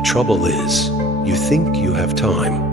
The trouble is, you think you have time.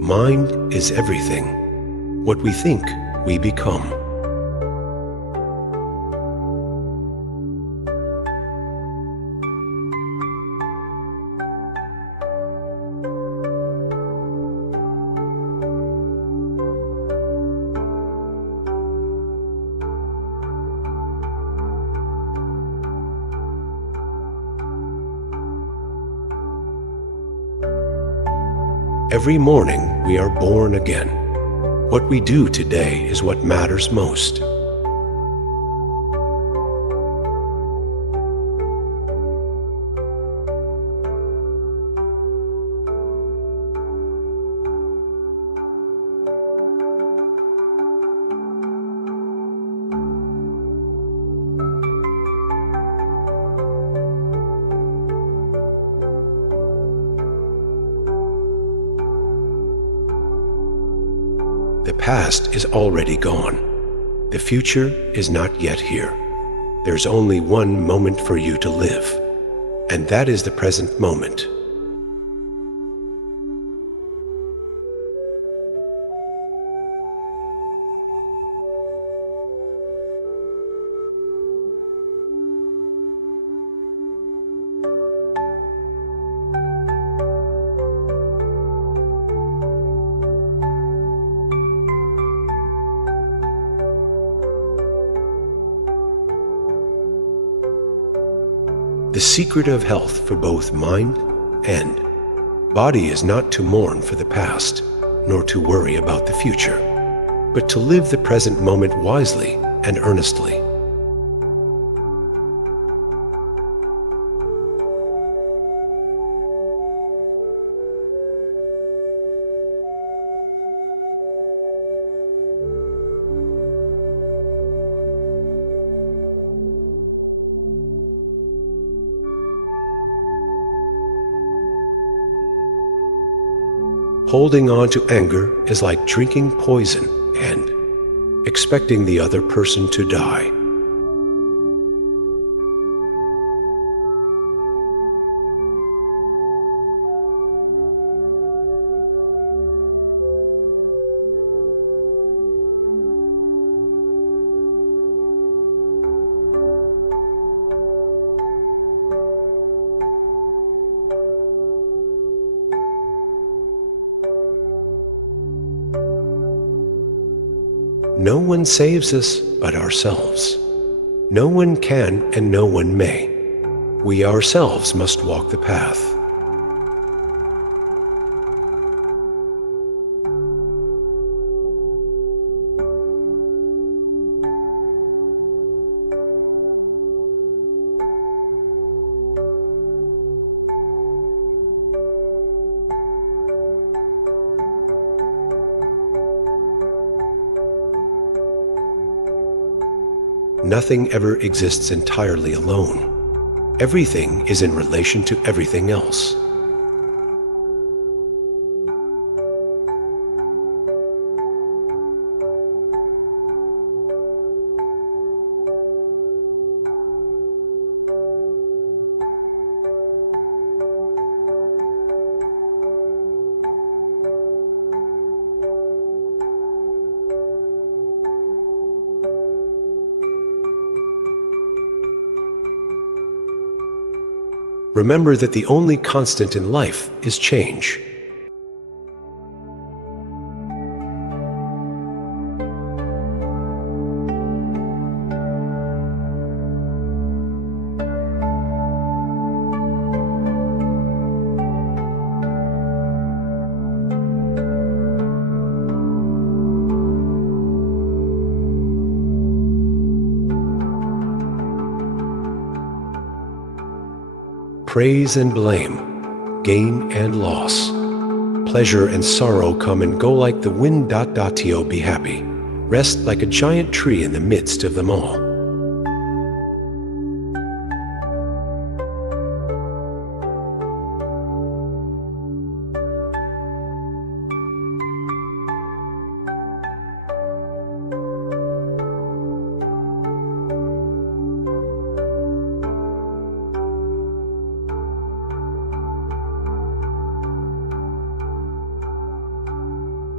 Mind is everything. What we think, we become. Every morning we are born again. What we do today is what matters most. The past is already gone. The future is not yet here. There's only one moment for you to live, and that is the present moment. The secret of health for both mind and body is not to mourn for the past, nor to worry about the future, but to live the present moment wisely and earnestly. Holding on to anger is like drinking poison and expecting the other person to die. No one saves us but ourselves. No one can and no one may. We ourselves must walk the path. Nothing ever exists entirely alone. Everything is in relation to everything else. Remember that the only constant in life is change. Praise and blame, gain and loss, pleasure and sorrow come and go like the wind. To be happy, rest like a giant tree in the midst of them all.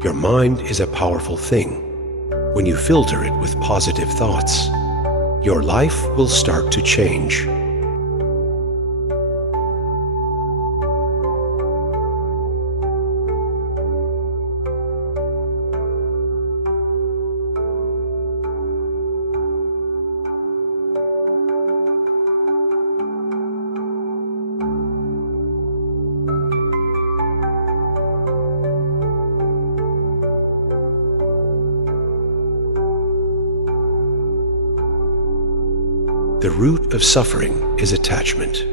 Your mind is a powerful thing. When you filter it with positive thoughts, your life will start to change. The root of suffering is attachment.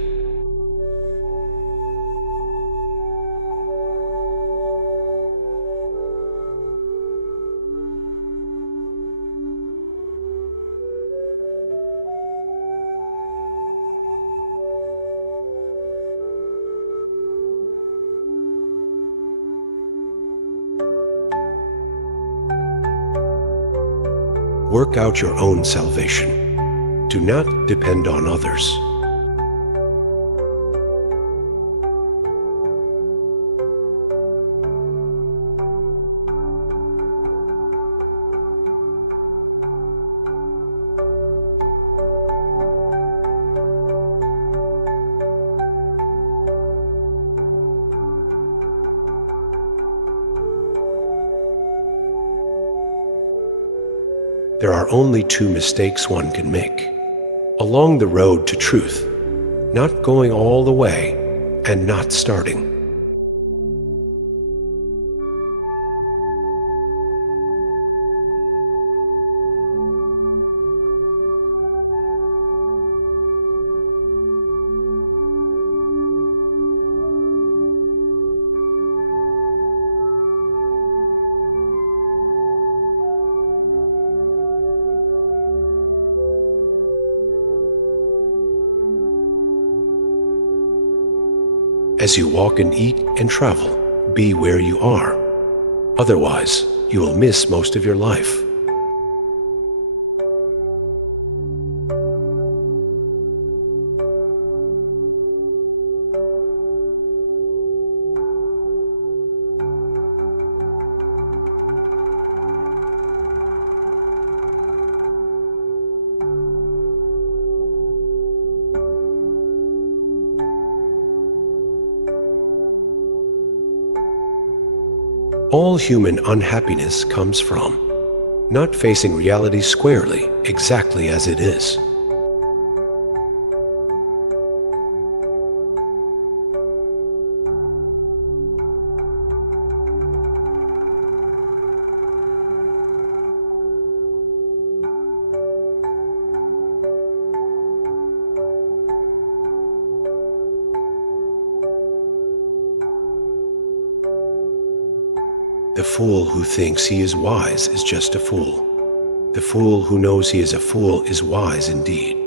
Work out your own salvation. Do not depend on others. There are only two mistakes one can make along the road to truth: not going all the way and not starting. As you walk and eat and travel, be where you are. Otherwise, you will miss most of your life. All human unhappiness comes from not facing reality squarely, exactly as it is. The fool who thinks he is wise is just a fool. The fool who knows he is a fool is wise indeed.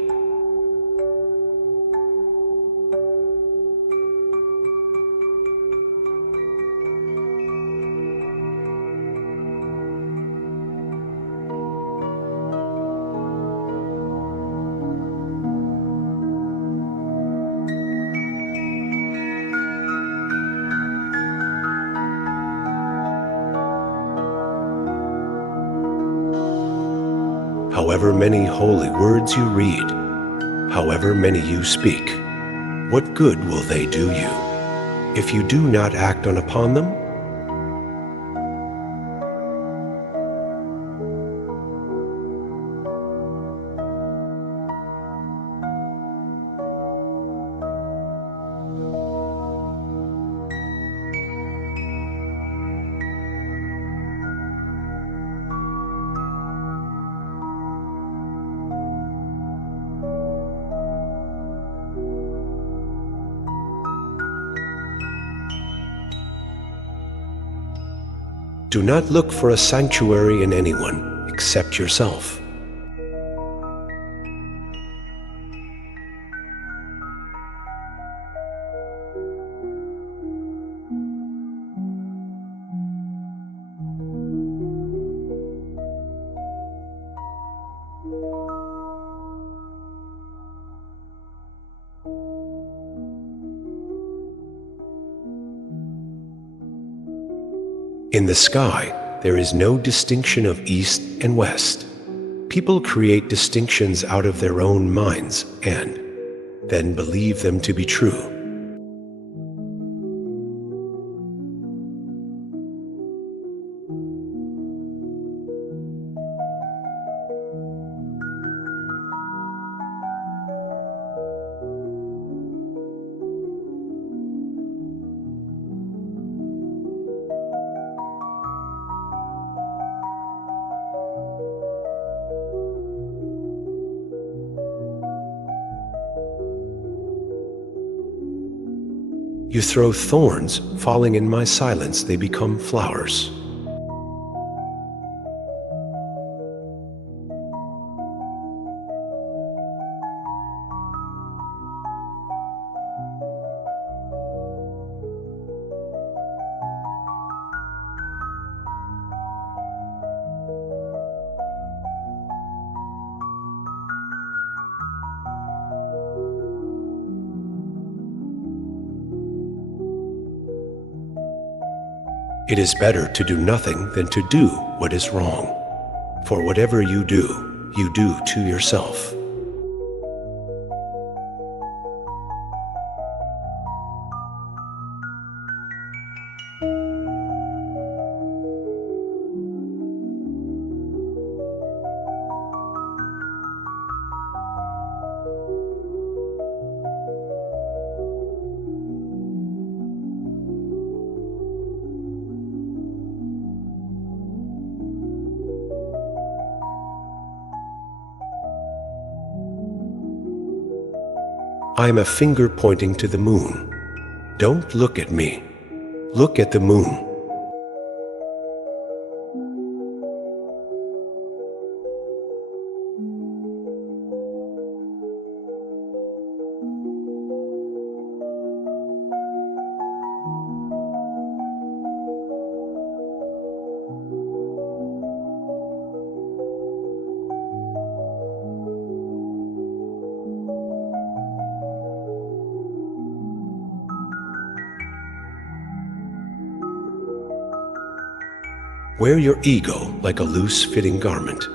However many holy words you read, however many you speak, what good will they do you if you do not act upon them? Do not look for a sanctuary in anyone, accept yourself. In the sky, there is no distinction of east and west. People create distinctions out of their own minds and then believe them to be true. You throw thorns, falling in my silence, they become flowers. It is better to do nothing than to do what is wrong. For whatever you do to yourself. I am a finger pointing to the moon. Don't look at me. Look at the moon. Wear your ego like a loose-fitting garment.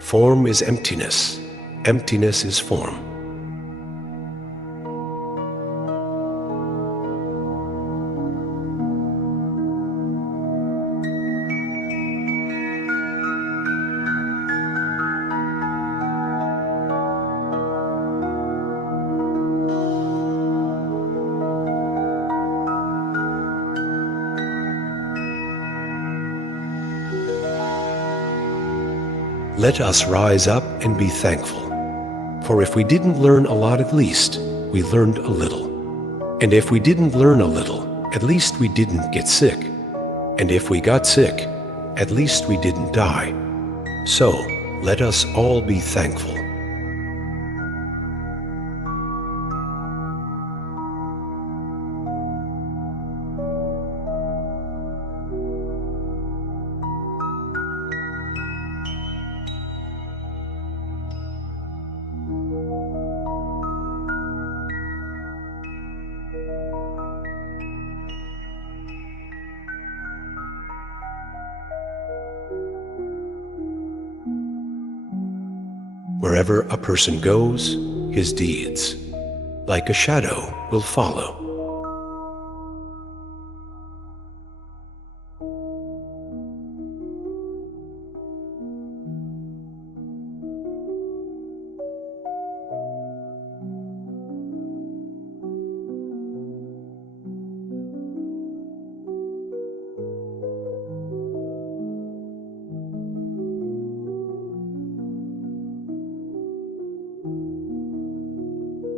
Form is emptiness. Emptiness is form. Let us rise up and be thankful. For if we didn't learn a lot, at least we learned a little. And if we didn't learn a little, at least we didn't get sick. And if we got sick, at least we didn't die. So let us all be thankful. Wherever a person goes, his deeds, like a shadow, will follow.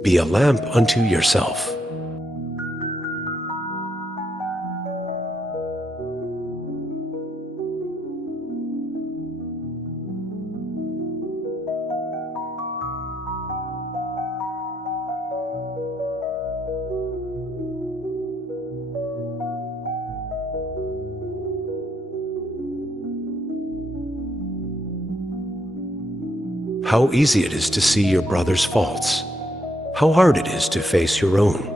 Be a lamp unto yourself. How easy it is to see your brother's faults. How hard it is to face your own.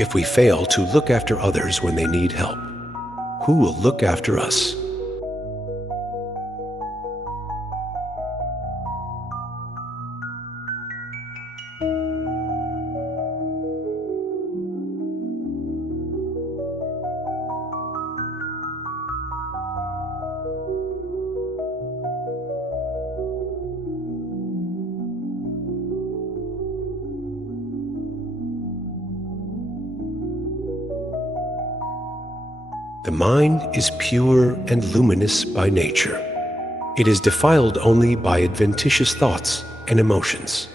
If we fail to look after others when they need help, who will look after us? The mind is pure and luminous by nature. It is defiled only by adventitious thoughts and emotions.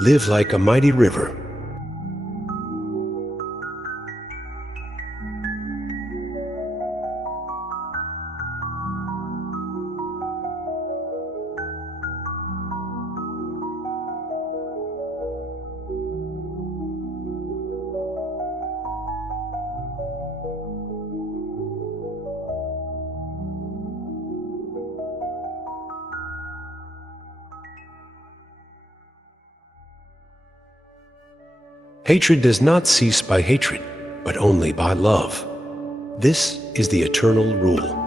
Live like a mighty river. Hatred does not cease by hatred, but only by love. This is the eternal rule.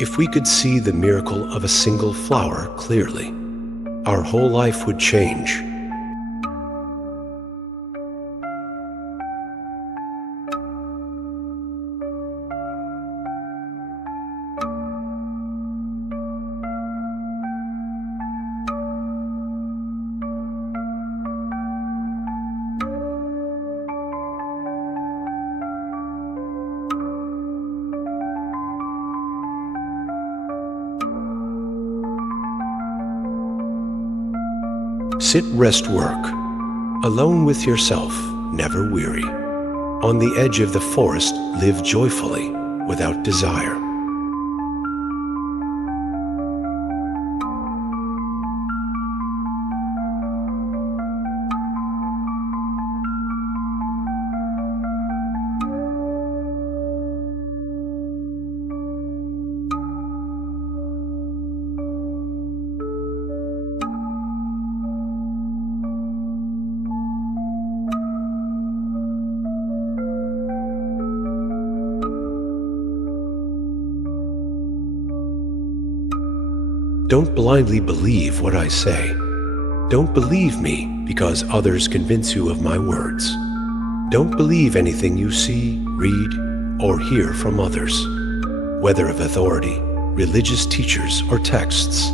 If we could see the miracle of a single flower clearly, our whole life would change. Sit, rest, work, alone with yourself, never weary. On the edge of the forest, live joyfully, without desire. Don't blindly believe what I say. Don't believe me because others convince you of my words. Don't believe anything you see, read, or hear from others, whether of authority, religious teachers or texts.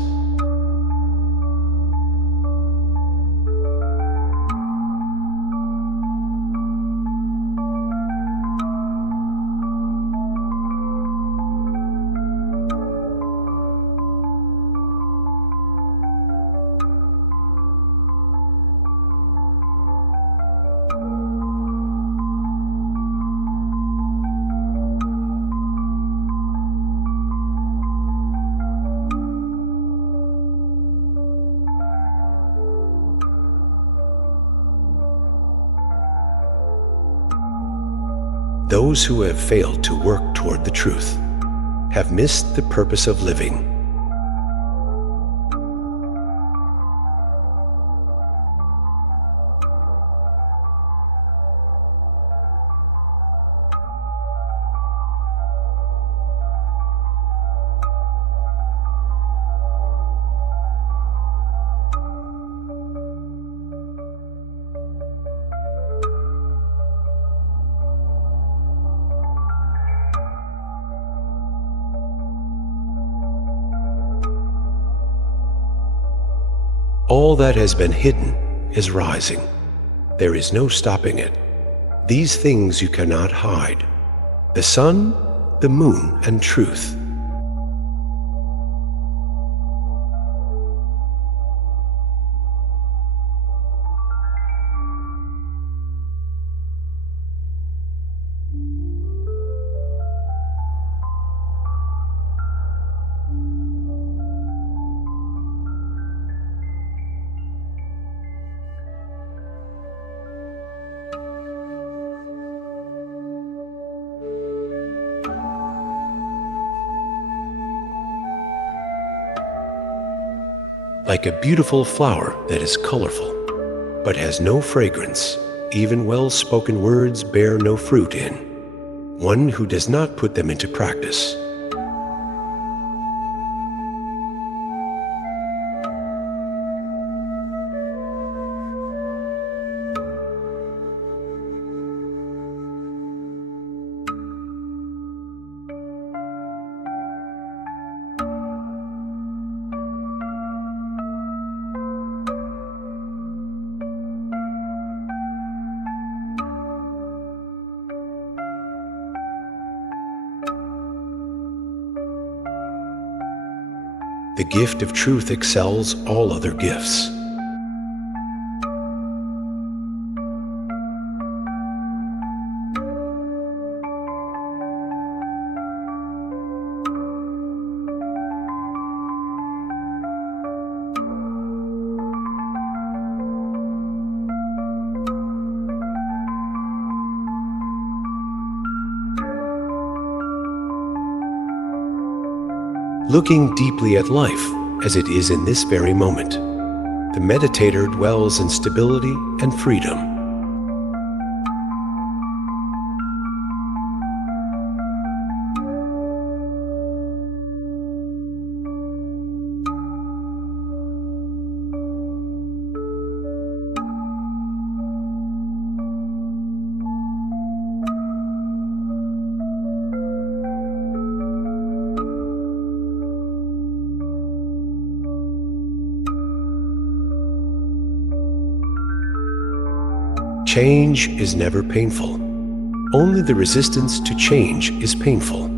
Those who have failed to work toward the truth have missed the purpose of living. All that has been hidden is rising. There is no stopping it. These things you cannot hide: the sun, the moon, and truth. Like a beautiful flower that is colorful, but has no fragrance, even well-spoken words bear no fruit in one who does not put them into practice. The gift of truth excels all other gifts. Looking deeply at life as it is in this very moment, the meditator dwells in stability and freedom. Change is never painful. Only the resistance to change is painful.